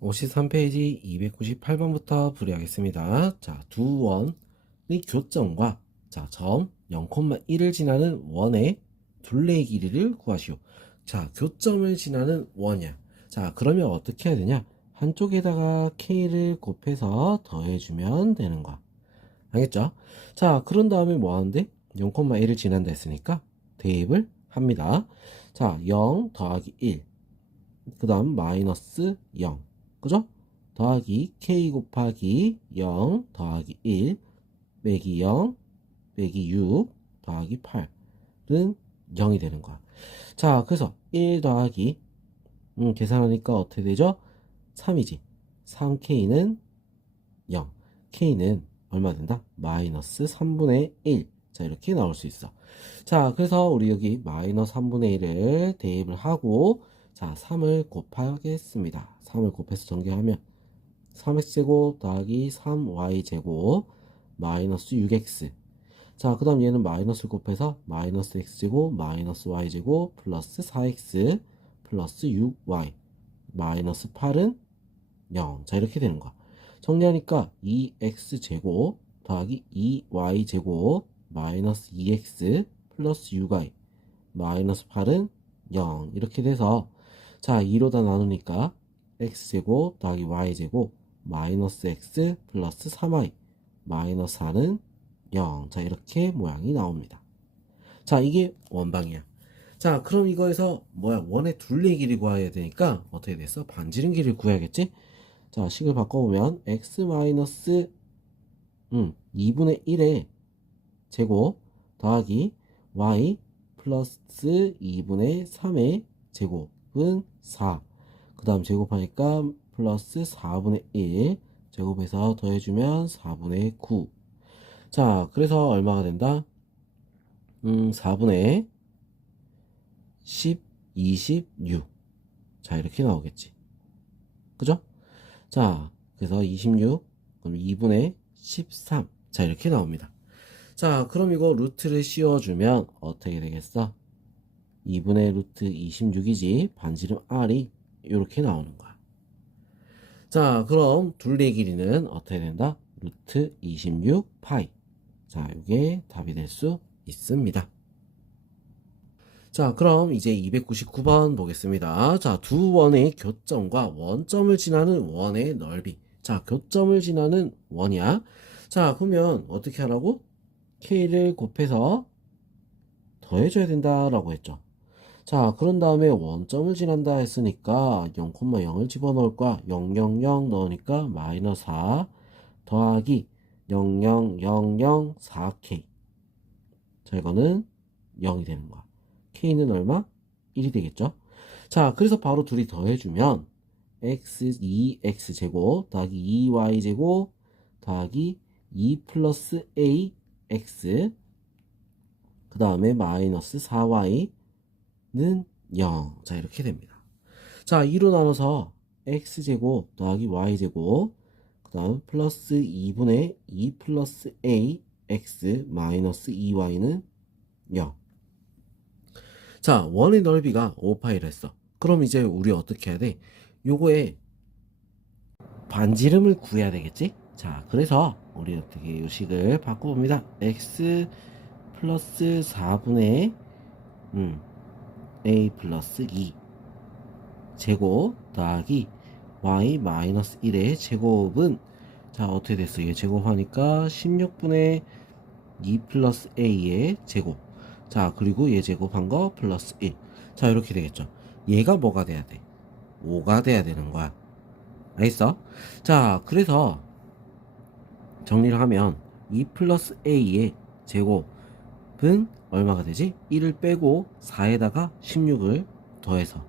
53페이지 298번부터 풀이하겠습니다. 자, 두 원의 교점과 점 0,1을 지나는 원의 둘레의 길이를 구하시오. 자, 교점을 지나는 원이야. 자, 그러면 어떻게 해야 되냐? 한쪽에다가 k를 곱해서 더해주면 되는 거야. 알겠죠? 자, 그런 다음에 뭐 하는데? 0,1을 지난다 했으니까 대입을 합니다. 자, 0 더하기 1. 그 다음 마이너스 0. 그죠? 더하기 k 곱하기 0 더하기 1 빼기 0 빼기 6 더하기 8은 0이 되는 거야. 자, 그래서 1 더하기 계산하니까 어떻게 되죠? 3이지. 3k는 0. k는 얼마 된다? 마이너스 3분의 1. 자, 이렇게 나올 수 있어. 자, 그래서 우리 여기 마이너스 3분의 1을 대입을 하고, 자, 3을 곱하겠습니다. 3을 곱해서 전개하면 3x제곱 더하기 3y제곱 마이너스 6x. 자, 그 다음 얘는 마이너스를 곱해서 마이너스 x제곱 마이너스 y제곱 플러스 4x 플러스 6y 마이너스 8은 0. 자, 이렇게 되는 거야. 정리하니까 2x제곱 더하기 2y제곱 마이너스 2x 플러스 6y 마이너스 8은 0. 이렇게 돼서 자, 2로 다 나누니까 x제곱 더하기 y제곱 마이너스 x 플러스 3y 마이너스 4는 0. 자, 이렇게 모양이 나옵니다. 자, 이게 원방이야. 자, 그럼 이거에서 뭐야? 원의 둘레 길이 구해야 되니까 어떻게 됐어? 반지름 길이를 구해야겠지? 자, 식을 바꿔보면 x 마이너스 2분의 1의 제곱 더하기 y 플러스 2분의 3의 제곱은 4. 그 다음 제곱하니까 플러스 4분의 1 제곱해서 더해주면 4분의 9. 자, 그래서 얼마가 된다? 4분의 10, 26. 자, 이렇게 나오겠지. 그죠? 자, 그래서 26, 그럼 2분의 13. 자, 이렇게 나옵니다. 자, 그럼 이거 루트를 씌워주면 어떻게 되겠어? 2분의 루트 26이지. 반지름 R이 이렇게 나오는 거야. 자, 그럼 둘레 길이는 어떻게 된다? 루트 26 파이. 자, 이게 답이 될 수 있습니다. 자, 그럼 이제 299번 보겠습니다. 자, 두 원의 교점과 원점을 지나는 원의 넓이. 자, 교점을 지나는 원이야. 자, 그러면 어떻게 하라고? k를 곱해서 더해줘야 된다라고 했죠. 자, 그런 다음에 원점을 지난다 했으니까 0,0을 집어넣을 거야. 000 넣으니까 마이너스 4 더하기 00004k. 자, 이거는 0이 되는 거야. k는 얼마? 1이 되겠죠. 자, 그래서 바로 둘이 더해주면 x 2x제곱 더하기 2y제곱 더하기 2 플러스 ax 그 다음에 마이너스 4y는 0. 자, 이렇게 됩니다. 자, 2로 나눠서 x제곱 더하기 y제곱 그 다음 플러스 2분의 2 플러스 a x 마이너스 2y는 0. 자, 원의 넓이가 5파이를 했어. 그럼 이제 우리 어떻게 해야 돼? 요거에 반지름을 구해야 되겠지? 자, 그래서 우리 어떻게 요식을 바꿔봅니다. x 플러스 4분의 a 플러스 2 제곱 더하기 y 마이너스 1의 제곱은 자, 어떻게 됐어? 얘 제곱하니까 16분의 2 플러스 a의 제곱. 자, 그리고 얘 제곱한 거 플러스 1. 자, 이렇게 되겠죠. 얘가 뭐가 돼야 돼? 5가 돼야 되는 거야. 알겠어? 자, 그래서 정리를 하면 2 플러스 a의 제곱은 얼마가 되지? 1을 빼고 4에다가 16을 더해서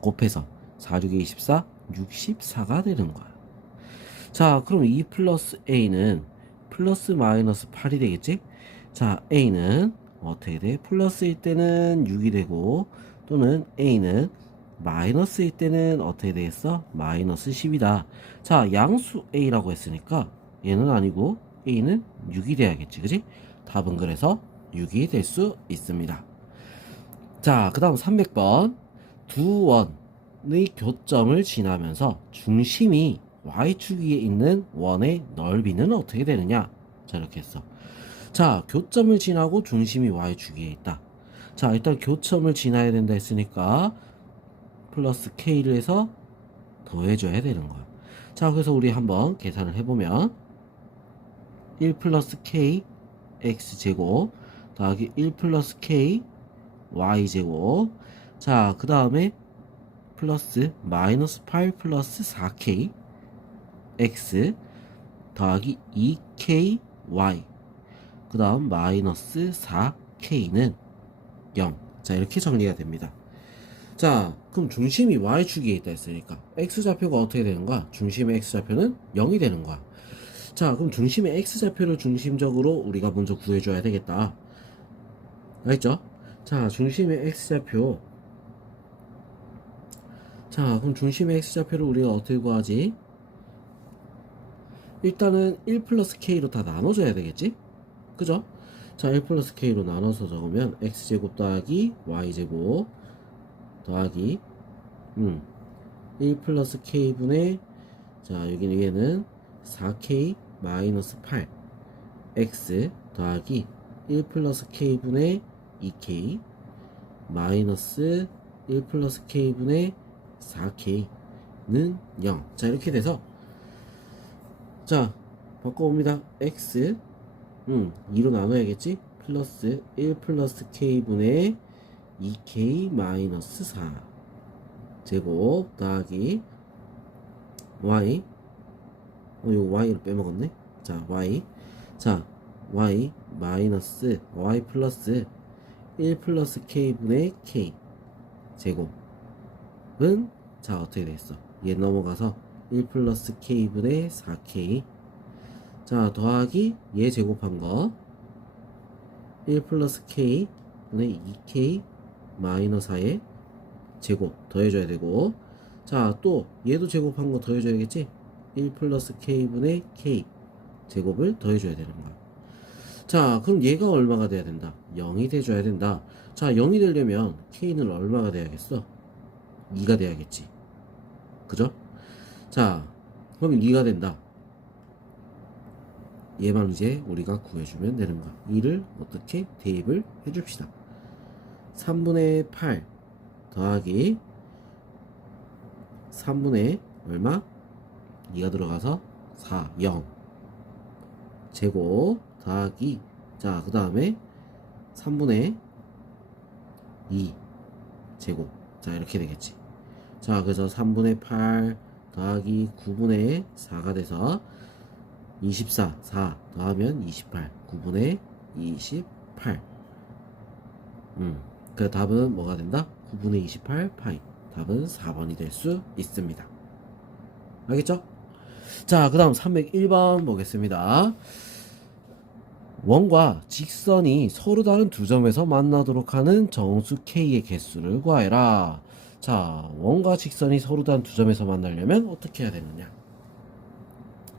곱해서 4, 6에 24, 64가 되는 거야. 자, 그럼 2 플러스 a는 플러스 마이너스 8이 되겠지? 자, a는 어떻게 돼? 플러스일 때는 6이 되고 또는 a는 마이너스일 때는 어떻게 되겠어? 마이너스 10이다. 자, 양수 a라고 했으니까 얘는 아니고 a는 6이 돼야겠지. 그지? 답은 그래서 6이 될 수 있습니다. 자, 그 다음 300번 두 교점을 지나면서 중심이 y축 위에 있는 원의 넓이는 어떻게 되느냐? 자, 이렇게 했어. 자, 교점을 지나고 중심이 y축 위에 있다. 자, 일단 교점을 지나야 된다 했으니까 플러스 k를 해서 더해줘야 되는 거야. 자, 그래서 우리 한번 계산을 해보면 1 플러스 k x제곱 더하기 1 플러스 k y제곱. 자, 그 다음에 플러스 마이너스 8 플러스 4k x 더하기 2k y 그 다음 마이너스 4k는 0. 자, 이렇게 정리가 됩니다. 자, 그럼 중심이 y축에 있다 했으니까 x좌표가 어떻게 되는 거야? 중심의 x좌표는 0이 되는 거야. 자, 그럼 중심의 x좌표를 중심적으로 우리가 먼저 구해줘야 되겠다. 알겠죠? 자, 중심의 x좌표. 자, 그럼 중심의 x좌표를 우리가 어떻게 구하지? 일단은 1 플러스 k로 다 나눠줘야 되겠지? 그죠? 자, 1 플러스 k로 나눠서 적으면 x제곱 더하기 y제곱 더하기 1 플러스 k분의, 자, 여기는 위에는 4k 마이너스 8 x 더하기 1 플러스 k분의 2k 마이너스 1 플러스 k분의 4k는 0. 자, 이렇게 돼서, 자, 바꿔봅니다. x 2로 나눠야겠지? 플러스 1 플러스 k분의 2k 마이너스 4 제곱 더하기 y, 이거 y를 빼먹었네. 자, y, 자, y 마이너스 y 플러스 1 플러스 k분의 k 제곱은, 자, 어떻게 됐어? 얘 넘어가서 1 플러스 k분의 4k, 자, 더하기 얘 제곱한 거 1 플러스 k 분의 2k 마이너스 4의 제곱 더해줘야 되고, 자, 또 얘도 제곱한 거 더해줘야겠지? 1 플러스 k분의 k 제곱을 더해줘야 되는 거야. 자, 그럼 얘가 얼마가 돼야 된다? 0이 돼줘야 된다. 자, 0이 되려면 k는 얼마가 돼야겠어? 2가 돼야겠지. 그죠? 자, 그럼 2가 된다. 얘만 이제 우리가 구해주면 되는 거야. 2를 어떻게 대입을 해줍시다. 3분의 8 더하기 3분의 얼마? 2가 들어가서 4, 0 제곱 더하기, 자, 그 다음에 3분의 2 제곱. 자, 이렇게 되겠지. 자, 그래서 3분의 8 더하기 9분의 4가 돼서 24, 4 더하면 28, 9분의 28. 그 답은 뭐가 된다? 9분의 28 파이. 답은 4번이 될 수 있습니다. 알겠죠? 자, 그 다음 301번 보겠습니다. 원과 직선이 서로 다른 두 점에서 만나도록 하는 정수 K의 개수를 구하여라. 자, 원과 직선이 서로 다른 두 점에서 만나려면 어떻게 해야 되느냐?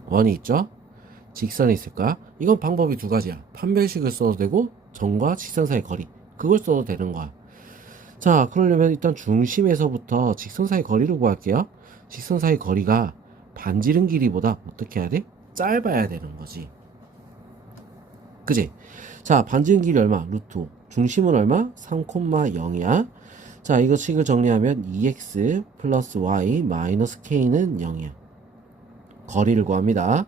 원이 있죠? 직선이 있을 거야. 이건 방법이 두 가지야. 판별식을 써도 되고 점과 직선 사이의 거리, 그걸 써도 되는 거야. 자, 그러려면 일단 중심에서부터 직선 사이 거리를 구할게요. 직선 사이 거리가 반지름 길이보다 어떻게 해야 돼? 짧아야 되는 거지. 그지? 자, 반지름 길이 얼마? 루트 5. 중심은 얼마? 3,0이야. 자, 이거 식을 정리하면 2x 플러스 y 마이너스 k는 0이야. 거리를 구합니다.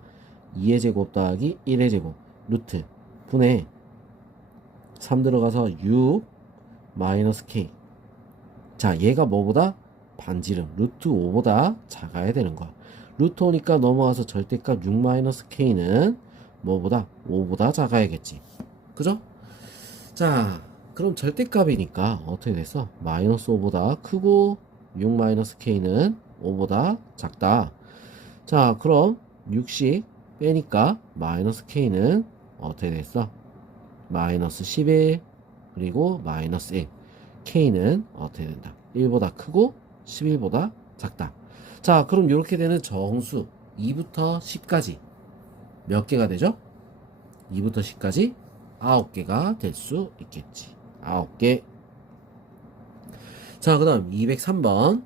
2의 제곱 더하기 1의 제곱 루트 분의 3 들어가서 6 마이너스 k. 자, 얘가 뭐보다? 반지름 루트 5보다 작아야 되는 거야. 루트 5니까 넘어가서 절대값 6 마이너스 k는 뭐보다? 5보다 작아야겠지. 그죠? 자, 그럼 절대값이니까 어떻게 됐어? 마이너스 5보다 크고 6 마이너스 k는 5보다 작다. 자, 그럼 6씩 빼니까 마이너스 k는 어떻게 됐어? 마이너스 11 그리고 마이너스 1. k는 어떻게 된다? 1보다 크고 11보다 작다. 자, 그럼 이렇게 되는 정수 2부터 10까지 몇 개가 되죠? 2부터 10까지 9개가 될 수 있겠지. 9개. 자, 그 다음 203번.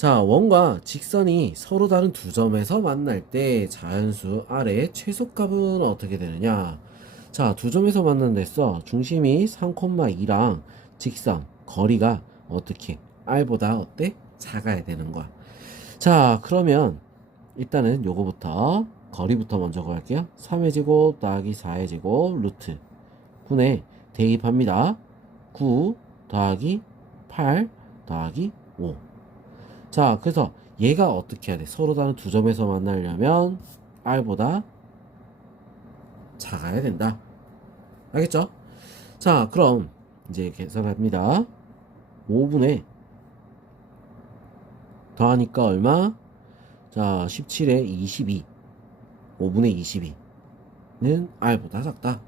자, 원과 직선이 서로 다른 두 점에서 만날 때 자연수 R의 최소값은 어떻게 되느냐? 자, 두 점에서 만난다 했어. 중심이 3,2랑 직선, 거리가 어떻게? R보다 어때? 작아야 되는 거야. 자, 그러면 일단은 요거부터 거리부터 먼저 구할게요. 3의 제곱 더하기 4의 제곱 루트 분의 대입합니다. 9 더하기 8 더하기 5. 자, 그래서 얘가 어떻게 해야 돼? 서로 다른 두 점에서 만나려면 R보다 작아야 된다. 알겠죠? 자, 그럼 이제 계산합니다. 5분의 더하니까 얼마? 자, 17에 22. 5분의 22는 R보다 작다.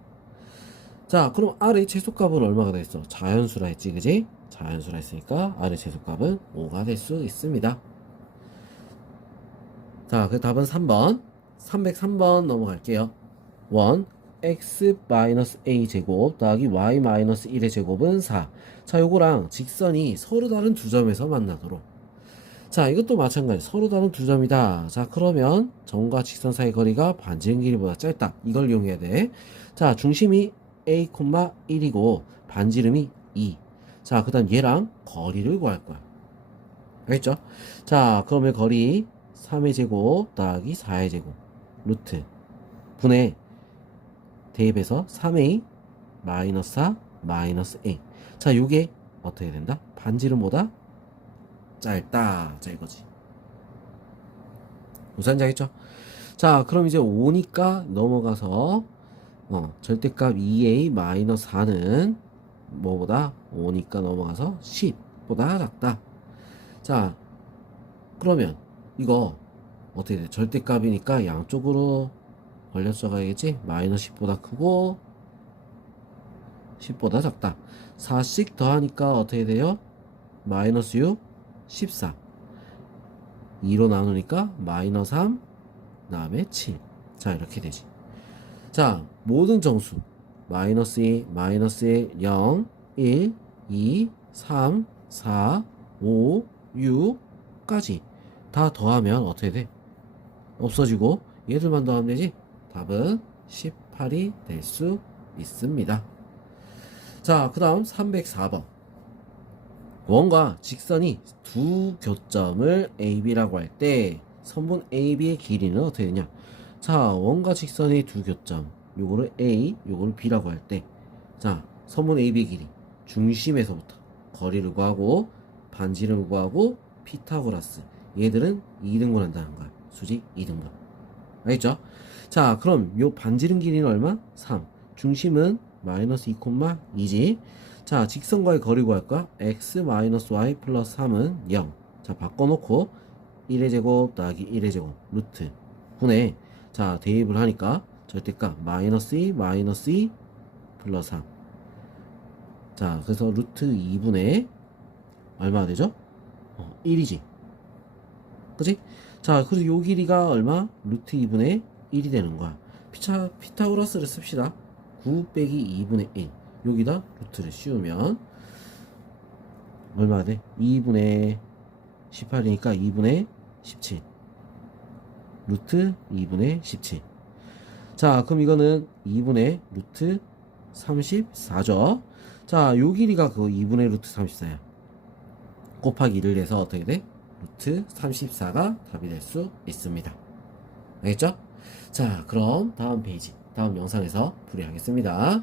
자, 그럼 R의 최소값은 얼마가 됐어? 자연수라 했지, 그지? 자연수라 했으니까 R의 최소값은 5가 될 수 있습니다. 자, 그 답은 3번. 303번 넘어갈게요. 1. x-a 제곱 더하기 y-1의 제곱은 4. 자, 요거랑 직선이 서로 다른 두 점에서 만나도록. 자, 이것도 마찬가지. 서로 다른 두 점이다. 자, 그러면 점과 직선 사이 거리가 반지름 길이보다 짧다. 이걸 이용해야 돼. 자, 중심이 a, 1이고 반지름이 2. 자, 그 다음 얘랑 거리를 구할 거야. 알겠죠? 자, 그러면 거리 3의 제곱 더하기 4의 제곱 루트 분의 대입해서 3a 마이너스 4 마이너스 a. 자, 요게 어떻게 된다? 반지름보다 짧다. 자, 이거지. 무슨 말인지 알겠죠? 자, 그럼 이제 5니까 넘어가서 절대값 2a 마이너스 4는 뭐보다 5니까 넘어가서 10보다 작다. 자, 그러면 이거 어떻게 돼? 절대값이니까 양쪽으로 벌려서 가야겠지? 마이너스 10보다 크고 10보다 작다. 4씩 더하니까 어떻게 돼요? 마이너스 6, 14. 2로 나누니까 마이너스 3, 그 다음에 7. 자, 이렇게 되지. 자, 모든 정수 마이너스 2, 마이너스 1, 0, 1, 2, 3, 4, 5, 6까지 다 더하면 어떻게 돼? 없어지고 얘들만 더하면 되지? 답은 18이 될 수 있습니다. 자, 그 다음 304번. 원과 직선이 두 교점을 AB라고 할 때 선분 AB의 길이는 어떻게 되냐? 자, 원과 직선의 두 교점, 요거를 A, 요거를 B라고 할 때, 자, 선분 AB의 길이 중심에서부터 거리를 구하고 반지름을 구하고 피타고라스, 얘들은 2등분 한다는 거야. 수직 2등분. 알겠죠? 자, 그럼 요 반지름 길이는 얼마? 3. 중심은 마이너스 2,2지. 자, 직선과의 거리 구할까? x 마이너스 y 플러스 3은 0. 자, 바꿔놓고 1의 제곱 더하기 1의 제곱 루트 분의, 자, 대입을 하니까 절대값 마이너스 2 마이너스 2 플러스 3. 자, 그래서 루트 2분의 얼마 되죠? 1이지. 그치? 자, 그래서 요 길이가 얼마? 루트 2분의 1이 되는 거야. 피타고라스를 씁시다. 9 빼기 2분의 1. 여기다 루트를 씌우면 얼마 돼? 2분의 18이니까 2분의 17. 루트 2분의 17. 자, 그럼 이거는 2분의 루트 34죠. 자, 요 길이가 그 2분의 루트 34야. 곱하기 1을 해서 어떻게 돼? 루트 34가 답이 될 수 있습니다. 알겠죠? 자, 그럼 다음 페이지, 다음 영상에서 풀이하겠습니다.